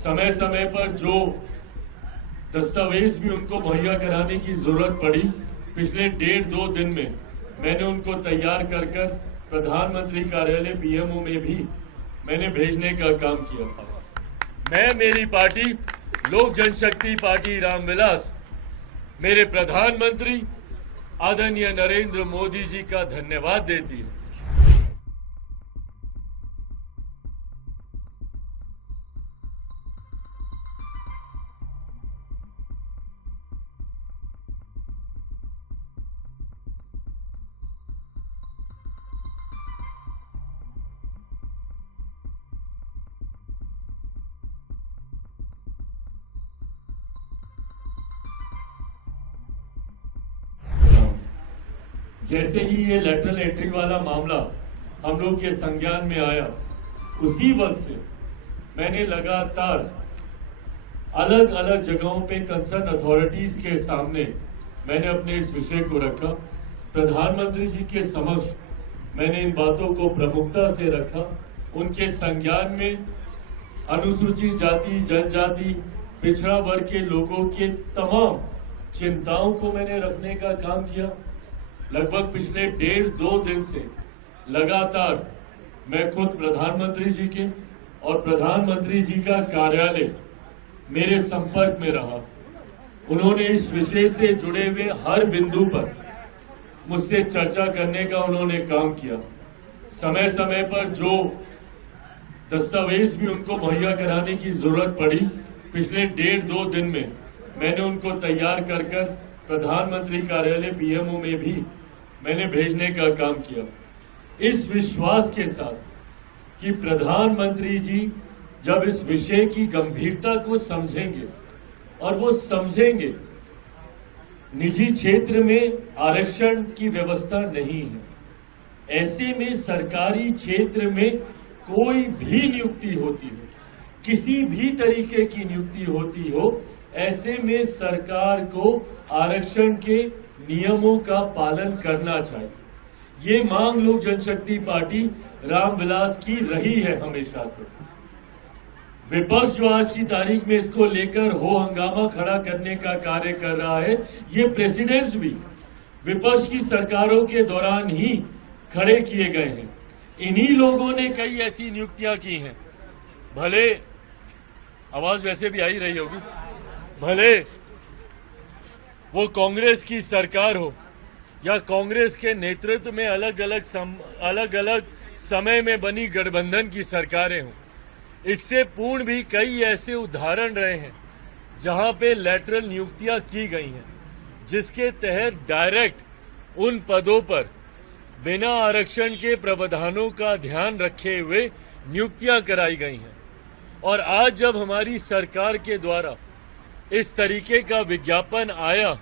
समय समय पर जो दस्तावेज भी उनको मुहैया कराने की जरूरत पड़ी, पिछले 1.5-2 दिन में मैंने उनको तैयार कर प्रधानमंत्री कार्यालय पीएमओ में भी मैंने भेजने का काम किया था। मैं, मेरी पार्टी लोक जनशक्ति पार्टी रामविलास, मेरे प्रधानमंत्री आदरणीय नरेंद्र मोदी जी का धन्यवाद देती है। जैसे ही ये लेटरल एंट्री वाला मामला हम लोग के संज्ञान में आया, उसी वक्त से मैंने लगातार अलग अलग जगहों पे कंसर्न अथॉरिटीज के सामने मैंने अपने इस विषय को रखा। प्रधानमंत्री जी के समक्ष मैंने इन बातों को प्रमुखता से रखा। उनके संज्ञान में अनुसूचित जाति, जनजाति, पिछड़ा वर्ग के लोगों के तमाम चिंताओं को मैंने रखने का काम किया। लगभग पिछले 1.5-2 दिन से लगातार मैं खुद प्रधानमंत्री जी के और प्रधानमंत्री जी का कार्यालय मेरे संपर्क में रहा। उन्होंने इस विषय से जुड़े हुए हर बिंदु पर मुझसे चर्चा करने का उन्होंने काम किया। समय समय पर जो दस्तावेज भी उनको मुहैया कराने की जरूरत पड़ी, पिछले 1.5-2 दिन में मैंने उनको तैयार कर प्रधानमंत्री कार्यालय पीएमओ में भी मैंने भेजने का काम किया, इस विश्वास के साथ कि प्रधानमंत्री जी जब इस विषय की गंभीरता को समझेंगे और वो समझेंगे निजी क्षेत्र में आरक्षण की व्यवस्था नहीं है, ऐसे में सरकारी क्षेत्र में कोई भी नियुक्ति होती हो, किसी भी तरीके की नियुक्ति होती हो, ऐसे में सरकार को आरक्षण के नियमों का पालन करना चाहिए। ये मांग लोक जनशक्ति पार्टी रामविलास की रही है हमेशा से। विपक्ष जो आज की तारीख में इसको लेकर हो हंगामा खड़ा करने का कार्य कर रहा है, ये प्रेसिडेंट्स भी विपक्ष की सरकारों के दौरान ही खड़े किए गए हैं। इन्हीं लोगों ने कई ऐसी नियुक्तियां की हैं, भले आवाज वैसे भी आ ही रही होगी, भले वो कांग्रेस की सरकार हो या कांग्रेस के नेतृत्व में अलग अलग समय में बनी गठबंधन की सरकारें हों। इससे पूर्ण भी कई ऐसे उदाहरण रहे हैं जहां पे लेटरल नियुक्तियां की गई हैं, जिसके तहत डायरेक्ट उन पदों पर बिना आरक्षण के प्रावधानों का ध्यान रखे हुए नियुक्तियां कराई गई हैं। और आज जब हमारी सरकार के द्वारा इस तरीके का विज्ञापन आया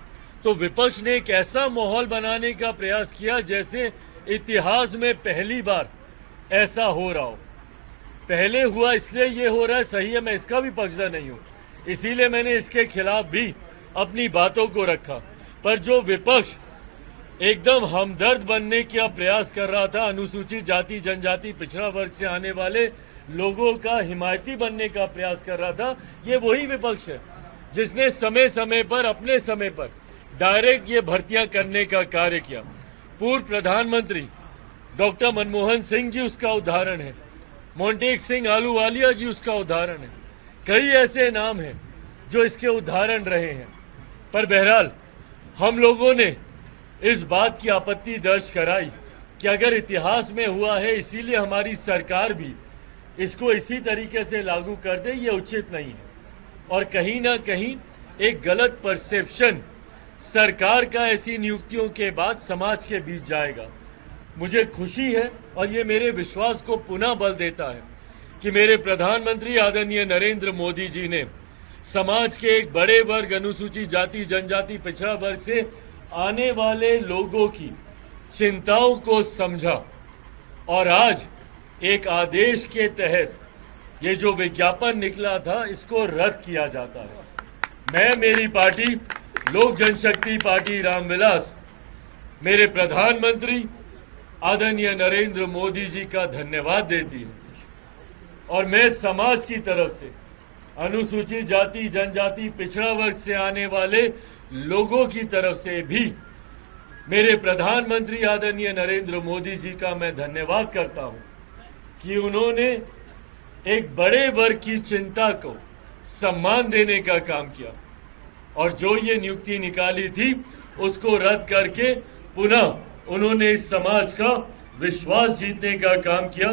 तो विपक्ष ने एक ऐसा माहौल बनाने का प्रयास किया जैसे इतिहास में पहली बार ऐसा हो रहा हो। पहले हुआ इसलिए ये हो रहा है, सही है, मैं इसका भी पक्षधर नहीं हूं, इसीलिए मैंने इसके खिलाफ भी अपनी बातों को रखा। पर जो विपक्ष एकदम हमदर्द बनने का प्रयास कर रहा था, अनुसूचित जाति, जनजाति, पिछड़ा वर्ग से आने वाले लोगों का हिमायती बनने का प्रयास कर रहा था, ये वही विपक्ष है जिसने समय समय पर अपने समय पर डायरेक्ट ये भर्तियां करने का कार्य किया। पूर्व प्रधानमंत्री डॉक्टर मनमोहन सिंह जी उसका उदाहरण है, मोंटेक सिंह आलूवालिया जी उसका उदाहरण है, कई ऐसे नाम हैं जो इसके उदाहरण रहे हैं। पर बहरहाल हम लोगों ने इस बात की आपत्ति दर्ज कराई कि अगर इतिहास में हुआ है इसीलिए हमारी सरकार भी इसको इसी तरीके से लागू कर दे, ये उचित नहीं है। और कहीं ना कहीं एक गलत परसेप्शन सरकार का ऐसी नियुक्तियों के बाद समाज के बीच जाएगा। मुझे खुशी है और ये मेरे विश्वास को पुनः बल देता है कि मेरे प्रधानमंत्री आदरणीय नरेंद्र मोदी जी ने समाज के एक बड़े वर्ग, अनुसूचित जाति, जनजाति, पिछड़ा वर्ग से आने वाले लोगों की चिंताओं को समझा और आज एक आदेश के तहत ये जो विज्ञापन निकला था इसको रद्द किया जाता है। मैं, मेरी पार्टी लोक जनशक्ति पार्टी रामविलास, मेरे प्रधानमंत्री आदरणीय नरेंद्र मोदी जी का धन्यवाद देती है और मैं समाज की तरफ से अनुसूचित जाति जनजाति पिछड़ा वर्ग से आने वाले लोगों की तरफ से भी मेरे प्रधानमंत्री आदरणीय नरेंद्र मोदी जी का मैं धन्यवाद करता हूं कि उन्होंने एक बड़े वर्ग की चिंता को सम्मान देने का काम किया और जो ये नियुक्ति निकाली थी उसको रद्द करके पुनः उन्होंने इस समाज का विश्वास जीतने का काम किया।